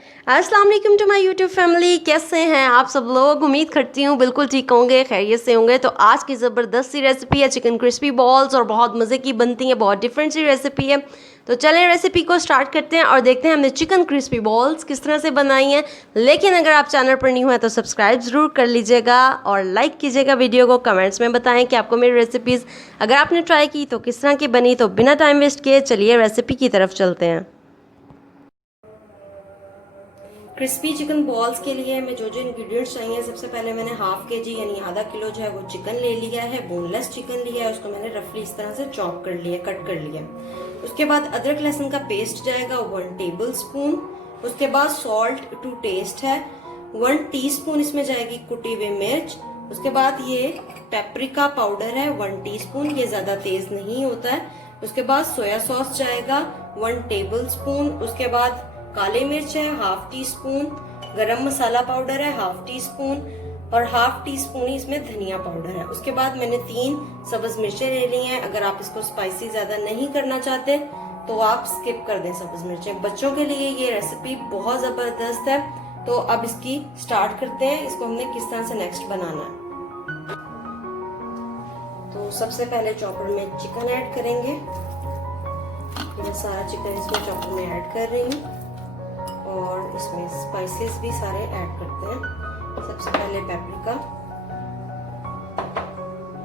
अस्सलाम वालेकुम to my YouTube family. कैसे हैं आप सब लोग? उम्मीद करती हूँ बिल्कुल ठीक होंगे, खैरियत से होंगे। तो आज की ज़बरदस्त सी रेसिपी है चिकन क्रिस्पी बॉल्स और बहुत मज़े की बनती है, बहुत डिफरेंट सी रेसिपी है। तो चलें रेसिपी को स्टार्ट करते हैं और देखते हैं हमने चिकन क्रिस्पी बॉल्स किस तरह से बनाई हैं। लेकिन अगर आप चैनल पर न्यू हैं तो सब्सक्राइब ज़रूर कर लीजिएगा और लाइक कीजिएगा वीडियो को। कमेंट्स में बताएं कि आपको मेरी रेसिपीज़ अगर आपने ट्राई की तो किस तरह की बनी। तो बिना टाइम वेस्ट किए चलिए रेसिपी की तरफ चलते हैं। क्रिस्पी चिकन बॉल्स के लिए हमें जो जो इंग्रेडिएंट्स चाहिए, सबसे पहले मैंने हाफ केजी यानी आधा किलो जो है वो चिकन ले लिया है। बोनलेस चिकन लिया है, उसको मैंने रफली इस तरह से चॉप कर लिया, कट कर लिया। उसके बाद अदरक लहसुन का पेस्ट जाएगा 1 टेबल स्पून। उसके बाद सॉल्ट टू टेस्ट है 1 टीस्पून, इसमें जाएगी कुटी हुई मिर्च। उसके बाद ये पेपरिका पाउडर है 1 टीस्पून, ये ज्यादा तेज नहीं होता है। उसके बाद सोया सॉस जाएगा 1 टेबल स्पून। उसके बाद काली मिर्च है हाफ टी स्पून, गरम मसाला पाउडर है हाफ टी स्पून और हाफ टी स्पून ही इसमें धनिया पाउडर है। उसके बाद मैंने 3 सब्ज मिर्चें ले ली हैं। अगर आप इसको स्पाइसी ज्यादा नहीं करना चाहते तो आप स्किप कर दें सब्ज मिर्चें। बच्चों के लिए ये रेसिपी बहुत जबरदस्त है। तो अब इसकी स्टार्ट करते हैं, इसको हमने किस तरह से नेक्स्ट बनाना है। तो सबसे पहले चॉपर में चिकन ऐड करेंगे। मैं सारा चिकन इसमें चॉपर में ऐड कर रही हूँ और इसमें स्पाइसेस भी सारे ऐड करते हैं। सबसे पहले पेपरिका,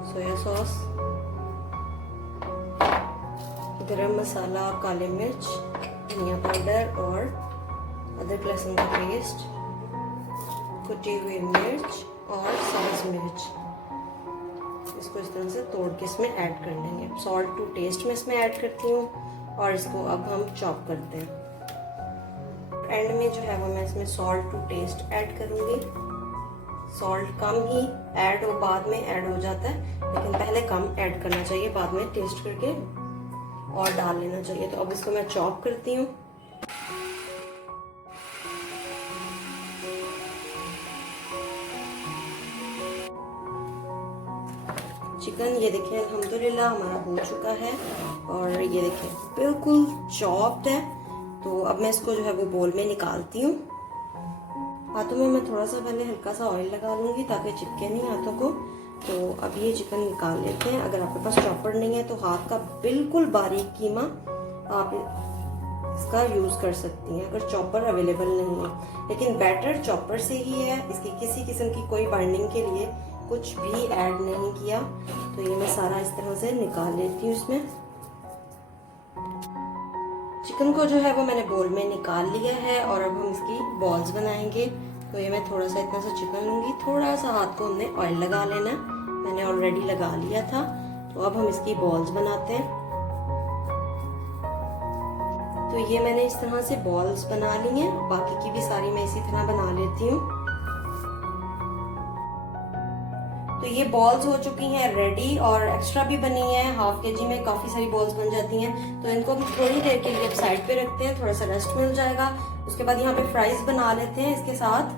सोया सॉस, गरम मसाला, काली मिर्च, धनिया पाउडर और अदरक लहसुन का पेस्ट, कुटी हुई मिर्च और सब्ज मिर्च। इसको इस तरह से तोड़ के इसमें ऐड कर लेंगे। सॉल्ट टू टेस्ट में इसमें ऐड करती हूँ और इसको अब हम चॉप करते हैं। एंड में जो है वो मैं इसमें सॉल्ट टू टेस्ट ऐड करूंगी। सॉल्ट कम ही ऐड हो, बाद में ऐड हो जाता है, लेकिन पहले कम ऐड करना चाहिए, बाद में टेस्ट करके और डाल लेना चाहिए। तो अब इसको मैं चॉप करती हूँ। चिकन ये देखिए अल्हम्दुलिल्लाह हमारा हो चुका है और ये देखिए बिल्कुल चॉप्ड है। तो अब मैं इसको जो है वो बोल में निकालती हूँ। हाथों में मैं थोड़ा सा पहले हल्का सा ऑयल लगा लूंगी ताकि चिपके नहीं हाथों को। तो अब ये चिकन निकाल लेते हैं। अगर आपके पास चॉपर नहीं है तो हाथ का बिल्कुल बारीक कीमा आप इसका यूज कर सकती हैं, अगर चॉपर अवेलेबल नहीं है। लेकिन बैटर चॉपर से ही है, इसकी किसी किस्म की कोई बाइंडिंग के लिए कुछ भी ऐड नहीं किया। तो ये मैं सारा इस तरह से निकाल लेती हूँ। इसमें चिकन को जो है वो मैंने बोल में निकाल लिया है और अब हम इसकी बॉल्स बनाएंगे। तो ये मैं थोड़ा सा इतना सा चिकन लूंगी, थोड़ा सा हाथ को हमने ऑयल लगा लेना, मैंने ऑलरेडी लगा लिया था। तो अब हम इसकी बॉल्स बनाते हैं। तो ये मैंने इस तरह से बॉल्स बना ली हैं, बाकी की भी सारी मैं इसी तरह बना लेती हूँ। तो ये बॉल्स हो चुकी हैं रेडी और एक्स्ट्रा भी बनी है। हाफ केजी में काफी सारी बॉल्स बन जाती हैं। तो इनको हम थोड़ी देर के लिए साइड पे रखते हैं, थोड़ा सा रेस्ट मिल जाएगा। उसके बाद यहाँ पे फ्राइज बना लेते हैं। इसके साथ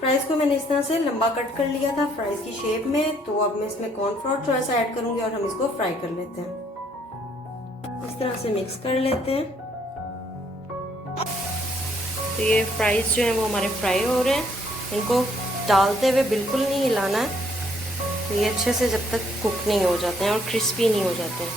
फ्राइज को मैंने इस तरह से लंबा कट कर लिया था फ्राइज की शेप में। तो अब मैं इसमें कॉर्नफ्लोर थोड़ा सा ऐड करूंगी और हम इसको फ्राई कर लेते हैं। इस तरह से मिक्स कर लेते हैं। तो ये फ्राइज जो है वो हमारे फ्राई हो रहे हैं। इनको डालते हुए बिल्कुल नहीं हिलाना है, तो ये अच्छे से जब तक कुक नहीं हो जाते हैं और क्रिस्पी नहीं हो जाते हैं।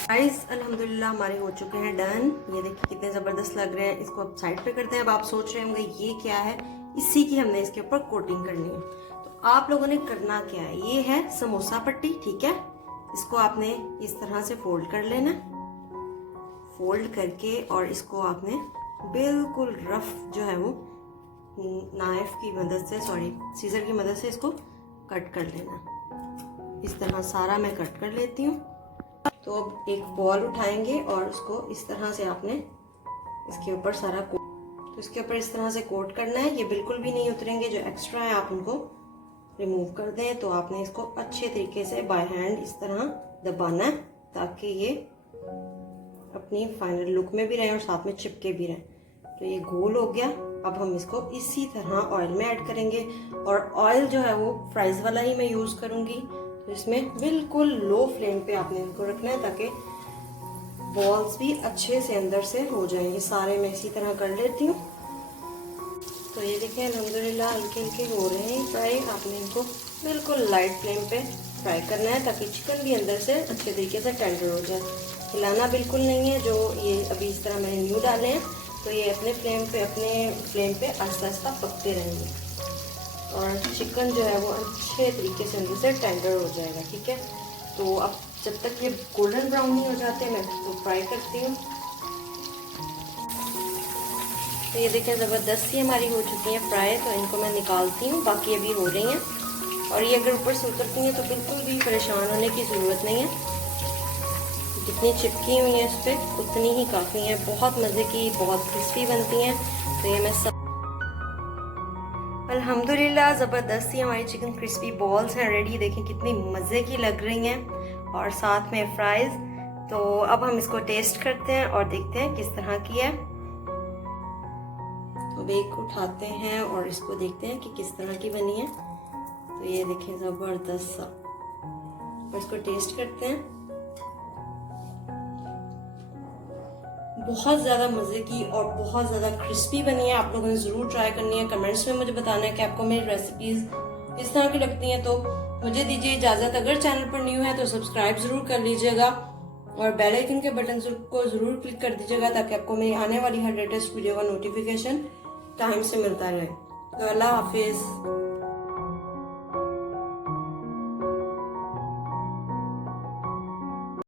फ्राइज अल्हम्दुलिल्लाह हमारे हो चुके हैं डन। ये देखिए कितने ज़बरदस्त लग रहे हैं। इसको अब साइड पे करते हैं। अब आप सोच रहे होंगे ये क्या है, इसी की हमने इसके ऊपर कोटिंग करनी है। तो आप लोगों ने करना क्या है, ये है समोसा पट्टी, ठीक है। इसको आपने इस तरह से फोल्ड कर लेना, फोल्ड करके और इसको आपने बिल्कुल रफ जो है वो नाइफ की मदद से, सीजर की मदद से इसको कट कर लेना। इस तरह सारा मैं कट कर लेती हूँ। तो अब एक बॉल उठाएंगे और उसको इस तरह से आपने इसके ऊपर सारा कोट, तो इसके ऊपर इस तरह से कोट करना है। ये बिल्कुल भी नहीं उतरेंगे, जो एक्स्ट्रा है आप उनको रिमूव कर दें। तो आपने इसको अच्छे तरीके से बाय हैंड इस तरह दबाना है ताकि ये अपनी फाइनल लुक में भी रहे और साथ में चिपके भी रहे। तो ये गोल हो गया। अब हम इसको इसी तरह ऑयल में ऐड करेंगे और ऑयल जो है वो फ्राइज वाला ही मैं यूज करूंगी। तो इसमें बिल्कुल लो फ्लेम पे आपने इनको रखना है ताकि बॉल्स भी अच्छे से अंदर से हो जाएंगे। सारे मैं इसी तरह कर लेती हूँ। तो ये देखें अल्हम्दुलिल्लाह हल्के हल्के हो रहे हैं फ्राई। आपने इनको बिल्कुल लाइट फ्लेम पे फ्राई करना है ताकि चिकन भी अंदर से अच्छे तरीके से टेंडर हो जाए। हिलाना बिल्कुल नहीं है। जो ये अभी इस तरह मैंने न्यू डाले हैं तो ये अपने फ्लेम पे आहिस्ता आहिस्ता पकते रहेंगे और चिकन जो है वो अच्छे तरीके से अंदर से टेंडर हो जाएगा। ठीक है, तो अब जब तक ये गोल्डन ब्राउन नहीं हो जाते मैं इसको फ्राई करती हूँ। तो ये देखें ज़बरदस्ती हमारी हो चुकी है फ्राई, तो इनको मैं निकालती हूँ। बाकी अभी हो रही हैं और ये अगर ऊपर से उतरती हैं तो बिल्कुल भी परेशान होने की ज़रूरत नहीं है। जितनी चिपकी हुई हैं इस पर उतनी ही काफ़ी हैं। बहुत मज़े की, बहुत क्रिस्पी बनती हैं। तो ये मैं सब अल्हम्दुलिल्लाह ज़बरदस्ती हमारी चिकन क्रिस्पी बॉल्स हैं रेडी। देखें कितनी मज़े की लग रही हैं और साथ में फ्राइज़। तो अब हम इसको टेस्ट करते हैं और देखते हैं किस तरह की है। अब एक उठाते हैं और इसको देखते हैं कि किस तरह की बनी है। तो ये देखें ज़बरदस्त सा, और इसको टेस्ट करते हैं। बहुत ज़्यादा मज़े की और बहुत ज़्यादा क्रिस्पी बनी है। आप लोगों ने ज़रूर ट्राई करनी है। कमेंट्स में मुझे बताना है कि आपको मेरी रेसिपीज़ किस तरह की लगती हैं। तो मुझे दीजिए इजाज़त। अगर चैनल पर न्यू है तो सब्सक्राइब ज़रूर कर लीजिएगा और बेल आइकन के बटन को ज़रूर क्लिक कर दीजिएगा ताकि आपको मेरी आने वाली हर लेटेस्ट वीडियो का नोटिफिकेशन टाइम से मिलता रहे। तो अल्लाह हाफिज़।